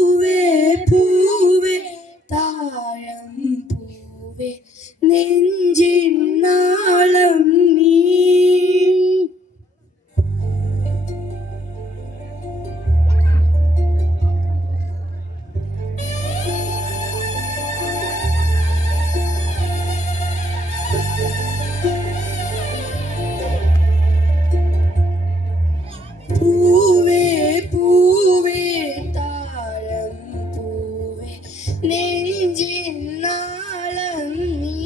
പൂവേ പൂവേ താഴം പൂവേ നെഞ്ചിൻ നാളം നീ. പൂവേ പൂവേ താഴം പൂവേ നെഞ്ചിൻ നാളം നീ.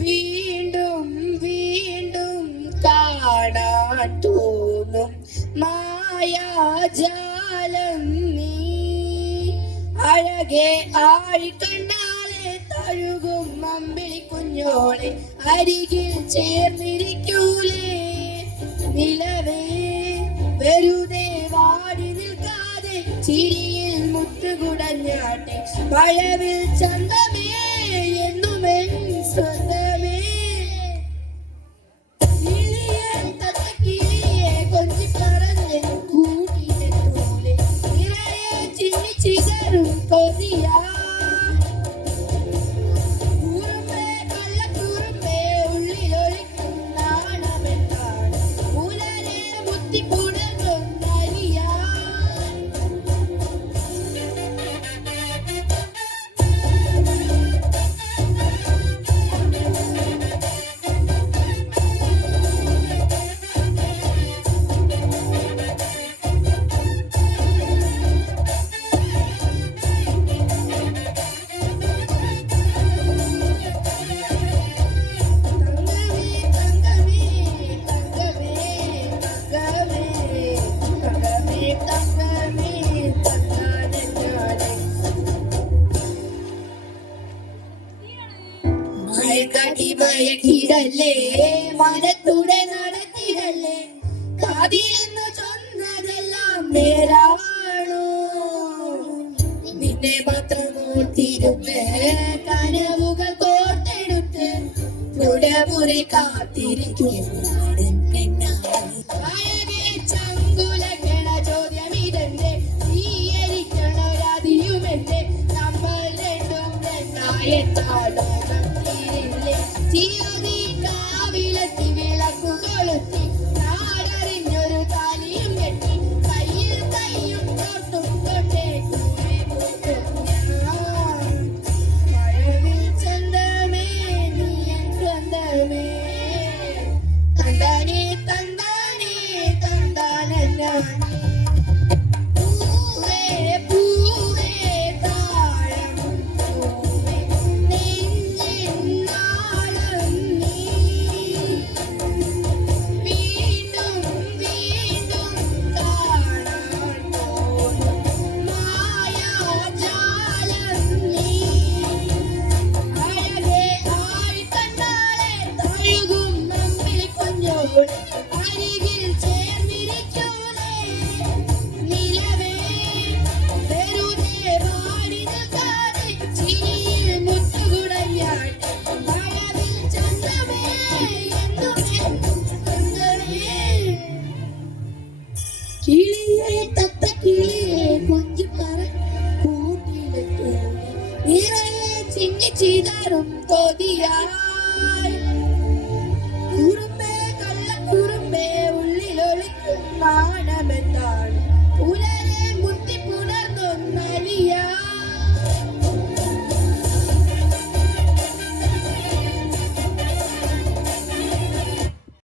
വീണ്ടും വീണ്ടും കാണാൻ തോന്നും മായാജാലം നീ. അഴകെ ആഴിക്കണ്ണാളെ തഴുകും അമ്പിളി കുഞ്ഞോളെ അരികിൽ ചേർന്നിരിക്കൂലേ. നിലവേ വെറുതെ വാടി നിൽക്കാതെ ചിരിയിൽ മുത്തുകുടഞ്ഞാട്ടെ. മഴവിൽ ചന്തമേ എന്നുമെൻ സ്വന്തമേ. കിളിയെ തത്തക്കിളിയെ കൊഞ്ചി പറഞ്ഞ് കൂട്ടിലെത്തൂലെ നിറയെ ചിന്നി ചിതറും കൊതിയാ. കുറുമ്പേ കള്ളക്കുറുമ്പേ ഉള്ളിലൊളിക്കും നാണമെന്താണ് ഉലരെ മുത്തിപ്പുണർന്നൊന്നരിയാ. മയക്കിടല്ലേ മനത്തൂടെ നടത്തിടല്ലേ. കാതിലെന്നു ചൊന്നതെല്ലാം നേരാണോ. നിന്നെ മാത്രം ഓർത്തിരുന്ന് കനവുകൾ കോർത്തെടുത്ത് പുടമുറി കാത്തിരിക്കും നാടൻ പെണ്ണാണ്. അഴകെ ചങ്കുലക്കണ ചോദ്യമിതെന്റെ സ്വീകരിക്കണൊരതിയുമെന്റെ. നമ്മൾ രണ്ടും രണ്ടായെത്താളോ ചിരതി കാവിലെത്തി വിളക്കുകൊളുത്തി നാടറിഞ്ഞൊരു താലിയും കെട്ടി കയ്യിൽ കയ്യും തൊട്ടും തൊട്ടേ കൂടെ ഞാൻ. മഴവിൽ ചന്തമേ നീ എൻ സ്വന്തമേ. തന്താനേ തന്താനേ തന്താനേ. അരികിൽ ചേർന്നിരിക്കൂലേ. നിലവേ വെറുതെ വാടി നിൽക്കാതെ ചിരിയിൽ മുത്തുകുടഞ്ഞാട്ടെ. മഴവിൽ ചന്തമേ എന്നുമെൻ സ്വന്തമേ. കിളിയെ തത്തക്കിളിയെ കൊഞ്ചി പറഞ്ഞ് കൂട്ടിലെത്തൂലെ നിറയെ ചിന്നി ചിതറും കൊതിയായി. കുറുമ്പേ കള്ളക്കുറുമ്പേ ഉള്ളിലൊളിക്കും